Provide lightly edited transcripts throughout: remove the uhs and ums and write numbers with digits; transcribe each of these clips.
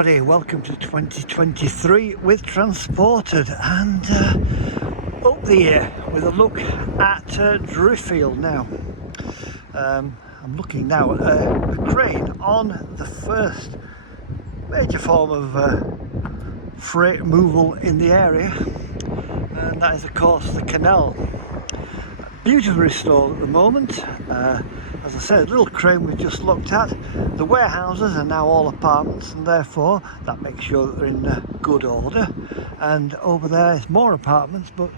everybody, welcome to 2023 with Transported, and up the year with a look at Driffield now. I'm looking now at a crane on the first major form of freight removal in the area, and that is of course the canal. Beautifully restored at the moment. As I said, the little crane we just looked at, the warehouses are now all apartments, and therefore that makes sure that they're in good order. And over there is more apartments, but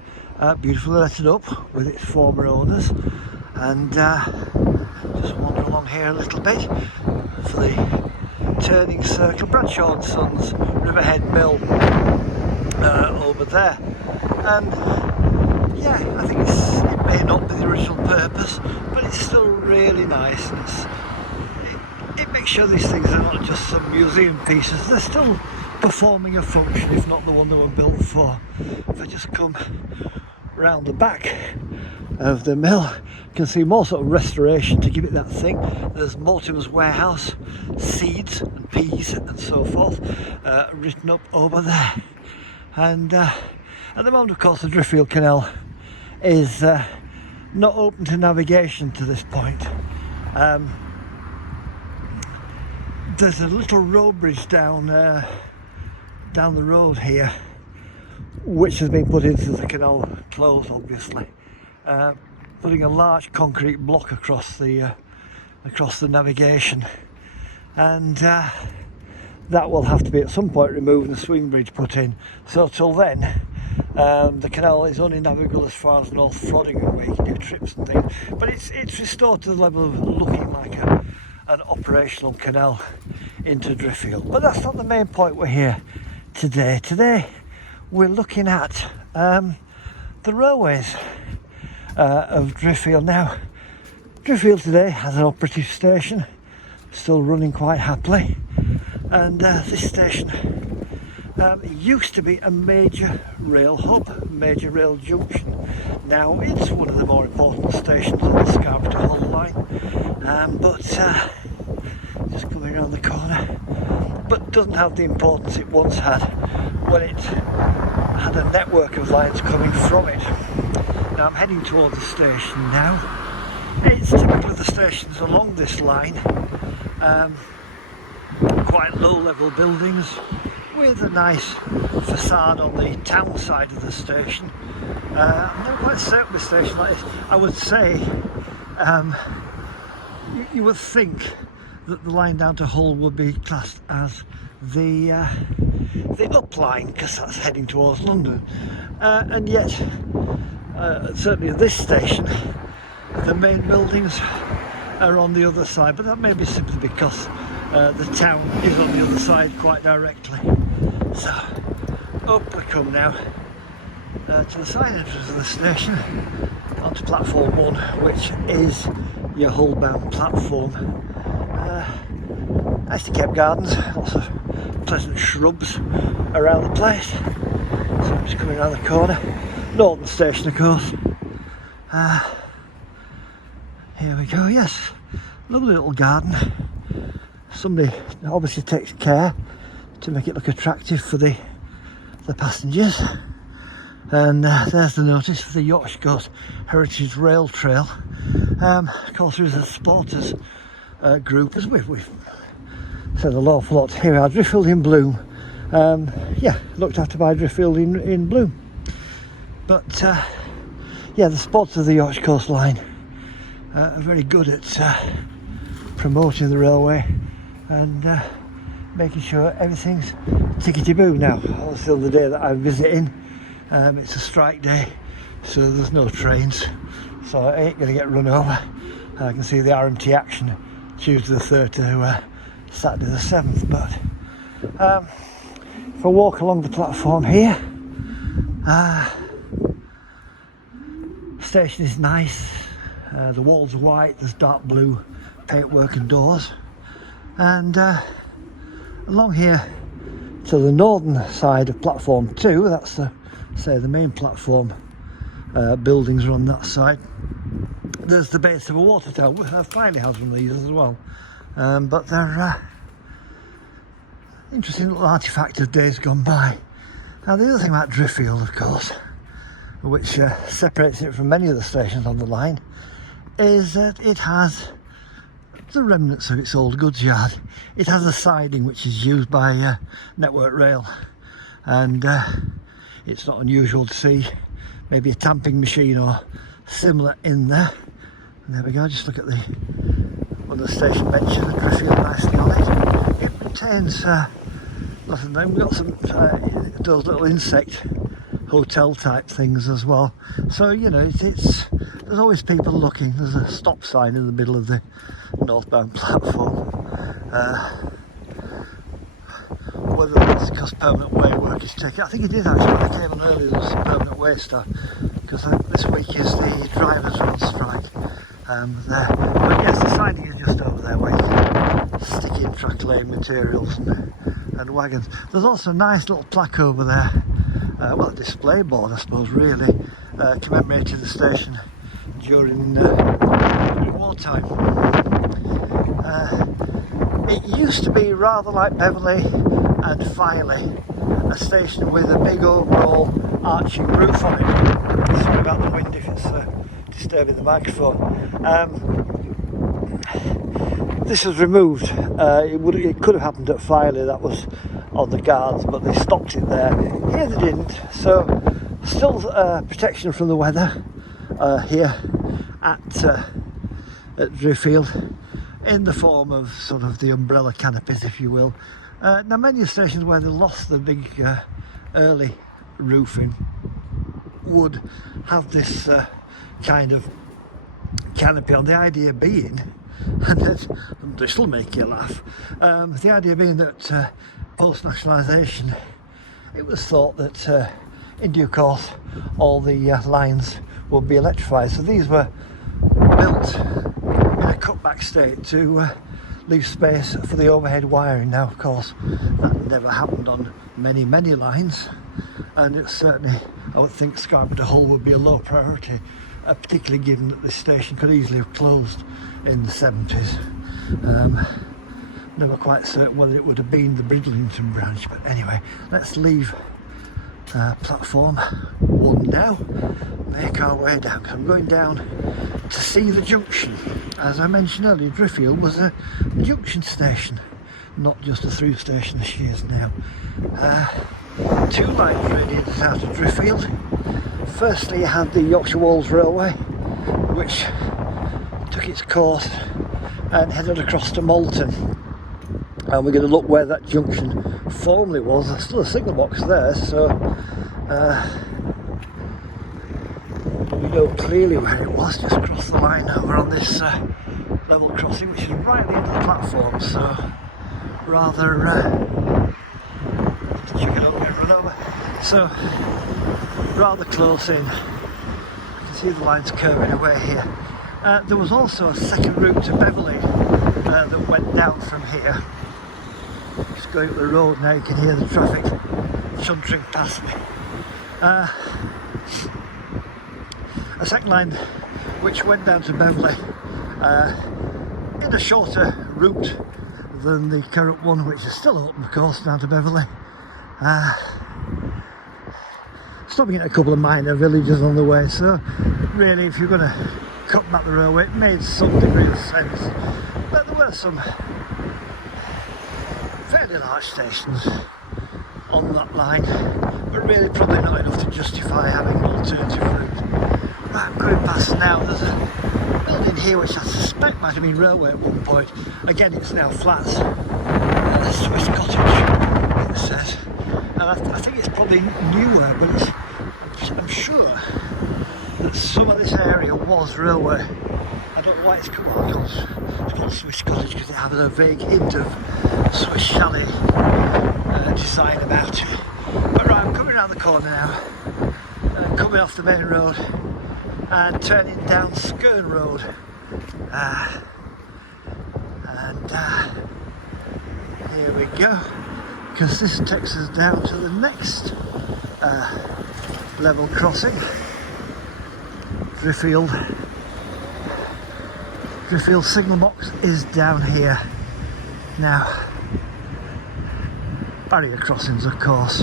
beautifully lettered up with its former owners. And just wander along here a little bit for the turning circle, Bradshaw and Sons Riverhead Mill over there. And yeah, I think it may not be the original purpose, but it's still really nice. It makes sure these things are not just some museum pieces, they're still performing a function, if not the one they were built for. If I just come round the back of the mill, you can see more sort of restoration to give it that thing. There's Mortimer's warehouse, seeds and peas and so forth written up over there. And at the moment, of course, the Driffield Canal is not open to navigation to this point. There's a little road bridge down the road here, which has been put into the canal close, obviously, putting a large concrete block across the navigation, and that will have to be at some point removed and a swing bridge put in. So till then, the canal is only navigable as far as North Frodingham, where you can do trips and things, but it's restored to the level of looking like an operational canal into Driffield. But that's not the main point we're here today. Today we're looking at the railways of Driffield. Now, Driffield today has an operative station, still running quite happily, and this station used to be a major rail hub, major rail junction. Now it's one of the more important stations on the Scarborough to Hull line, but just coming around the corner, but doesn't have the importance it once had when it had a network of lines coming from it. Now I'm heading towards the station now. It's typically the stations along this line, quite low level buildings with a nice facade on the town side of the station. I'm never quite certain with a station like this. I would say you would think that the line down to Hull would be classed as the up line, because that's heading towards London, and yet certainly at this station the main buildings are on the other side, but that may be simply because the town is on the other side quite directly. So up we come now to the side entrance of the station, onto platform 1, which is your Hull bound platform. Nicely kept gardens, lots of pleasant shrubs around the place. So I'm just coming around the corner, Northern Station of course. Here we go. Yes, lovely little garden. Somebody obviously takes care to make it look attractive for the passengers. And there's the notice for the Yorkshire Coast Heritage Rail Trail. Of course there is a supporters group, as we've said an awful lot. Here we are, Driffield in bloom. Yeah, looked after by Driffield in bloom. But yeah, the supporters of the Yorkshire Coast line are very good at promoting the railway and making sure everything's tickety-boo. Now, obviously on the day that I'm visiting, it's a strike day, so there's no trains, so I ain't going to get run over. I can see the RMT action Tuesday the 3rd to Saturday the 7th, but if I walk along the platform here, station is nice. The walls are white, there's dark blue paintwork and doors, and along here to the northern side of platform 2, that's the main platform, buildings are on that side. There's the base of a water tower. Finally has one of these as well, but they're interesting little artefact of days gone by. Now the other thing about Driffield, of course, which separates it from many of the stations on the line, is that it has the remnants of its old goods yard. It has a siding which is used by Network Rail, and it's not unusual to see maybe a tamping machine or similar in there. And there we go, just look at the one of the station benches and Driffield nicely on it. It contains lots of them. We've got some those little insect hotel type things as well. So you know, it's there's always people looking. There's a stop sign in the middle of the northbound platform. Whether that's because permanent way work is taken, I think it did actually. When I came on earlier, there was some permanent way stuff, because this week is the drivers are on strike there. But yes, the siding is just over there where you can stick in track lane materials and wagons. There's also a nice little plaque over there, well, a display board I suppose really, commemorating the station during wartime. It used to be rather like Beverley and Filey, a station with a big overall arching roof on it. Sorry about the wind if it's disturbing the microphone. This was removed. It could have happened at Filey, that was on the guards, but they stopped it there. Here they didn't, so still protection from the weather here at Driffield, in the form of sort of the umbrella canopies, if you will. Now many stations where they lost the big early roofing would have this kind of canopy on, the idea being, and this will make you laugh, the idea being that post-nationalisation it was thought that in due course all the lines would be electrified, so these were built in a cutback state to leave space for the overhead wiring. Now of course that never happened on many lines, and it's certainly, I would think Scarborough to Hull would be a low priority, particularly given that this station could easily have closed in the 70s. Never quite certain whether it would have been the Bridlington branch, but anyway, let's leave platform 1 now, make our way down, because I'm going down to see the junction. As I mentioned earlier, Driffield was a junction station, not just a through station as she is now. 2 lines radiated out of Driffield. Firstly, you had the Yorkshire Wolds Railway, which took its course and headed across to Malton. And we're going to look where that junction formerly was. There's still a signal box there, so we know clearly where it was. Just across the line over on this level crossing, which is right at the end of the platform, so rather check it out, get run over. So rather close in. You can see the lines curving away here. There was also a second route to Beverley that went down from here. Just going up the road now, you can hear the traffic chuntering past me. A second line which went down to Beverley in a shorter route than the current one, which is still open of course down to Beverley, stopping at a couple of minor villages on the way. So really, if you're going to cut back the railway, it made some degree of sense, but there were some fairly large stations on that line, but really probably not enough to justify having an alternative route. Right, I'm going past now. There's a building here which I suspect might have been railway at one point. Again, it's now flats. Swiss Cottage, it says. And I think it's probably newer, but I'm sure that some of this area was railway. I don't know why it's called Swiss Cottage, because it has a vague hint of Swiss chalet design about it. But right, I'm coming around the corner now, coming off the main road and turning down Skern Road, and here we go, because this takes us down to the next level crossing. Driffield signal box is down here now. barrier crossings, of course,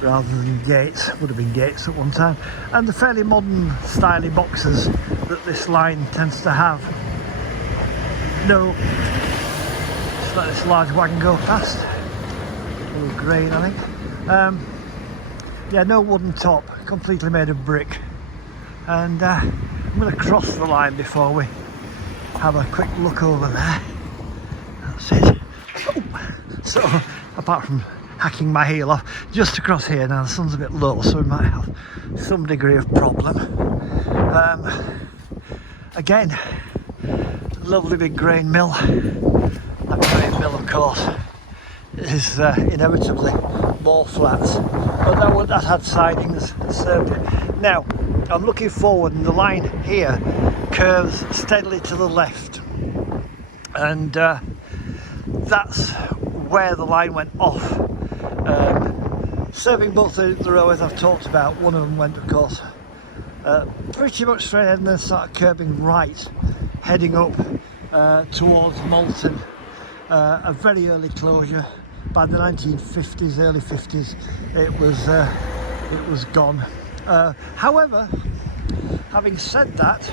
rather than gates. Would have been gates at one time, and the fairly modern styly boxes that this line tends to have. No, just let this large wagon go past. A little grain, I think. Yeah, no wooden top, completely made of brick. And I'm going to cross the line before we have a quick look over there. That's it. Oh. So, apart from hacking my heel off, just across here now, the sun's a bit low, so we might have some degree of problem. Again, lovely big grain mill. That grain mill, of course, is inevitably more flats, but that had sidings that served it. Now, I'm looking forward, and the line here curves steadily to the left, and that's where the line went off, serving both the railways I've talked about. One of them went, of course, pretty much straight ahead and then started curving right, heading up towards Malton. A very early closure. By the 1950s, early 50s, it was gone. However, having said that,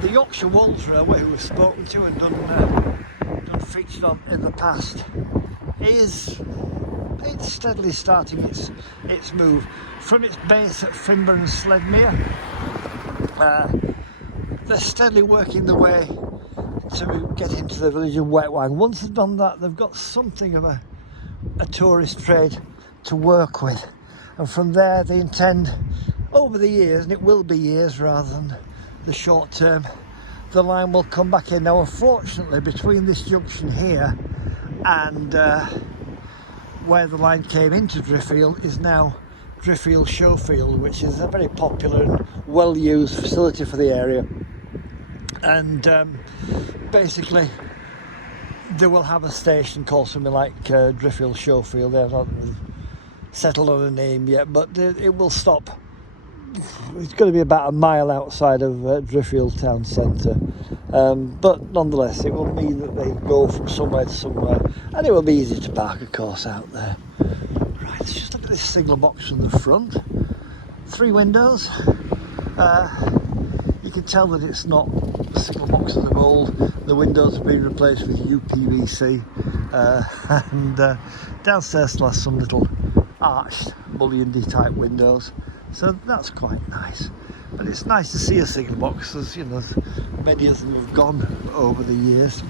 the Yorkshire Wolds Railway, who we've spoken to and done featured on in the past, it's steadily starting its move from its base at Fimber and Sledmere. They're steadily working their way to get into the village of Wetwang. Once they've done that, they've got something of a tourist trade to work with, and from there they intend, over the years, and it will be years rather than the short term, the line will come back in. Now, unfortunately, between this junction here and where the line came into Driffield is now Driffield Showfield, which is a very popular and well used facility for the area. And basically they will have a station called something like Driffield Showfield. They're not settled on a name yet, but it will stop. It's going to be about a mile outside of Driffield town centre, but nonetheless it will mean that they go from somewhere to somewhere, and it will be easy to park, of course, out there. Right, let's just look at this signal box from the front. 3 windows. You can tell that it's not the signal boxes of old. The windows have been replaced with UPVC, and downstairs still has some little arched mullionedy type windows, so that's quite nice. But it's nice to see a signal box, as you know, many of them have gone over the years.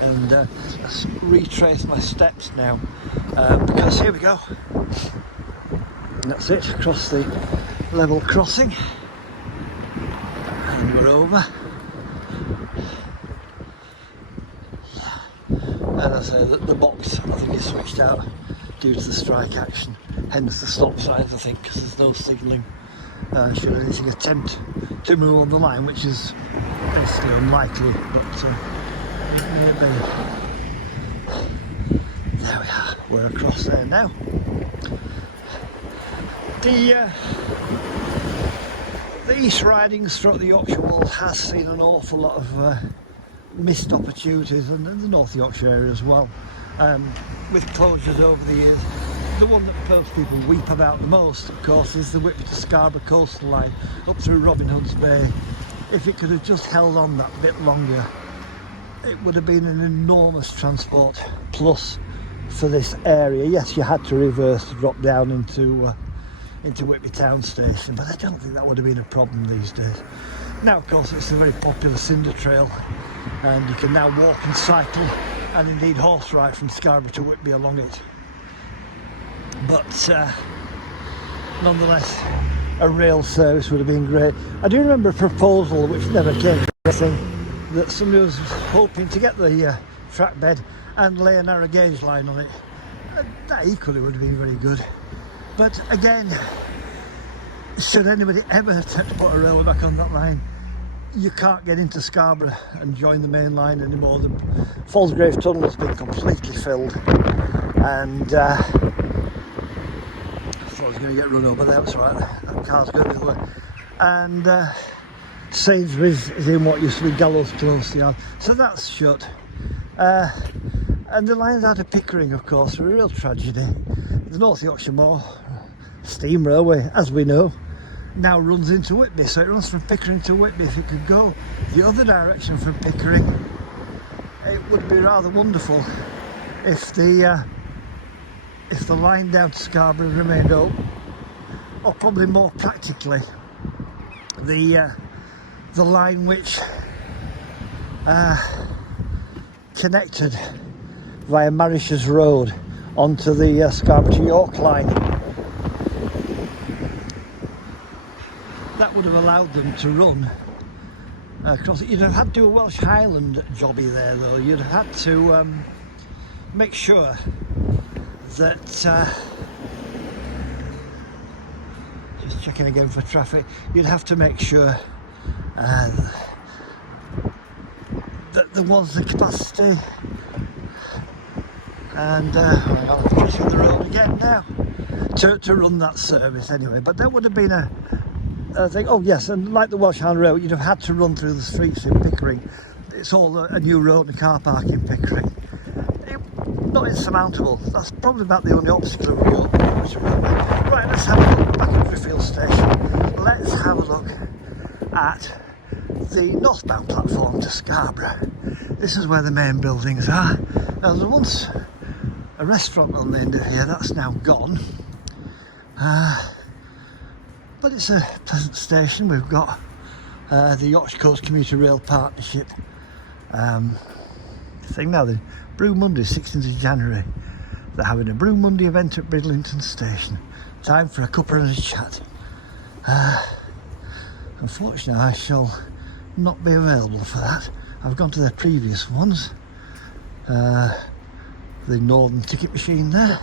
And let's retrace my steps now, because here we go. That's it, across the level crossing. And we're over. And I say that the box, I think, is switched out due to the strike action, hence the stop signs, I think, because there's no signalling should anything attempt to move on the line, which is basically unlikely, but it may be. There we are, we're across there now. The East Riding stroke the Yorkshire Wolds has seen an awful lot of missed opportunities, and in the North Yorkshire area as well, with closures over the years. The one that most people weep about the most, of course, is the Whitby to Scarborough coastal line up through Robin Hood's Bay. If it could have just held on that bit longer, it would have been an enormous transport plus for this area. Yes, you had to reverse to drop down into Whitby town station, but I don't think that would have been a problem these days. Now, of course, it's a very popular cinder trail, and you can now walk and cycle and indeed horse ride from Scarborough to Whitby along it. But nonetheless, a rail service would have been great. I do remember a proposal which never came to anything, that somebody was hoping to get the track bed and lay a narrow gauge line on it. That equally would have been very good. But again, should anybody ever attempt to put a railway back on that line, you can't get into Scarborough and join the main line anymore. The Fallsgrave Tunnel has been completely filled, and I thought I was going to get run over there. That's right, that car's going the other way. And Sainsbury's is in what used to be Gallows Close yard, so that's shut. And the lines out of Pickering, of course, were a real tragedy. The North Yorkshire Moor Steam Railway, as we know, now runs into Whitby, so it runs from Pickering to Whitby. If it could go the other direction from Pickering, it would be rather wonderful if the line down to Scarborough remained open, or probably more practically, the line which connected via Marish's Road onto the Scarborough to York line. That would have allowed them to run across. You'd have had to do a Welsh Highland jobby there, though. You'd have had to make sure that, just checking again for traffic, you'd have to make sure that there was the capacity, and I'm crossing the road again now, to run that service anyway. But that would have been a thing. Oh yes, and like the Welsh Highland Railway, you'd have had to run through the streets in Pickering. It's all a new road and car park in Pickering. Not insurmountable. That's probably about the only obstacle we've got. Right, let's have a look back at Driffield station. Let's have a look at the northbound platform to Scarborough. This is where the main buildings are. Now, there was once a restaurant on the end of here. That's now gone. But it's a pleasant station. We've got the Yorkshire Coast Commuter Rail Partnership thing now. The Brew Monday, 16th of January. They're having a Brew Monday event at Bridlington Station. Time for a cuppa and a chat. Unfortunately, I shall not be available for that. I've gone to their previous ones. The Northern ticket machine there.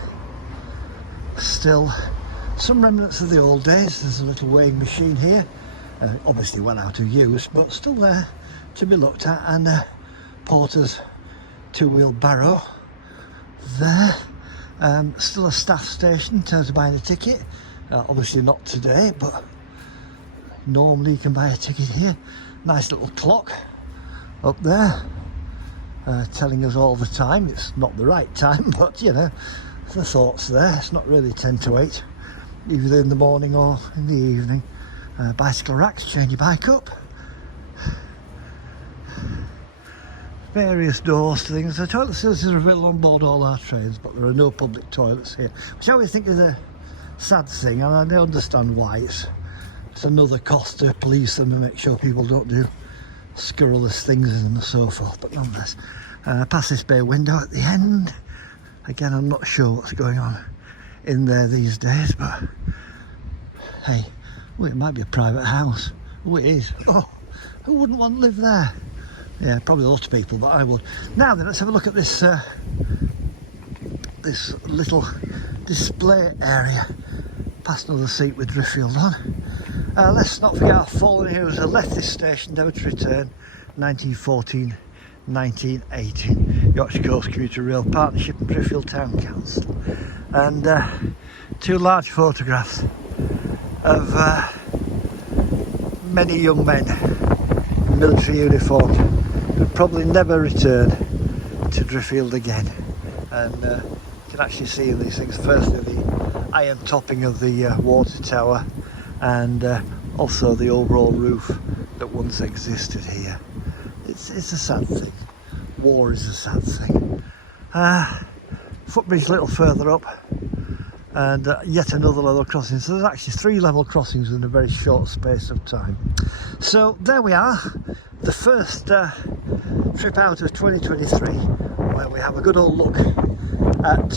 Still some remnants of the old days. There's a little weighing machine here, obviously well out of use, but still there to be looked at, and Porter's two-wheel barrow there. Still a staff station in terms of buying a ticket. Obviously not today, but normally you can buy a ticket here. Nice little clock up there, telling us all the time. It's not the right time, but you know, the thought's there. It's not really 10 to 8, either in the morning or in the evening. Bicycle racks, change your bike up. Various doors to things. The toilet facilities are available on board all our trains, but there are no public toilets here, which I always think is a sad thing, and I don't understand why. It's another cost to police them and make sure people don't do scurrilous things and so forth, but nonetheless. Past this bay window at the end. Again, I'm not sure what's going on in there these days, but hey, well, it might be a private house. Oh, it is. Oh, who wouldn't want to live there? Yeah, probably a lot of people, but I would. Now then, let's have a look at this this little display area. Past another seat with Driffield on. Let's not forget our fallen heroes who left this station never to return. 1914, 1918. Yorkshire Coast Commuter Rail Partnership and Driffield Town Council. And two large photographs of many young men in military uniform who probably never return to Driffield again. And you can actually see in these things, firstly the iron topping of the water tower, and also the overall roof that once existed here. It's a sad thing. War is a sad thing. Footbridge a little further up, and yet another level crossing. So there's actually 3 level crossings in a very short space of time. So there we are, the first trip out of 2023, where we have a good old look at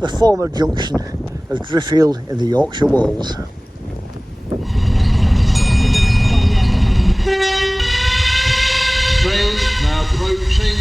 the former junction of Driffield in the Yorkshire Wolds. Trains now approaching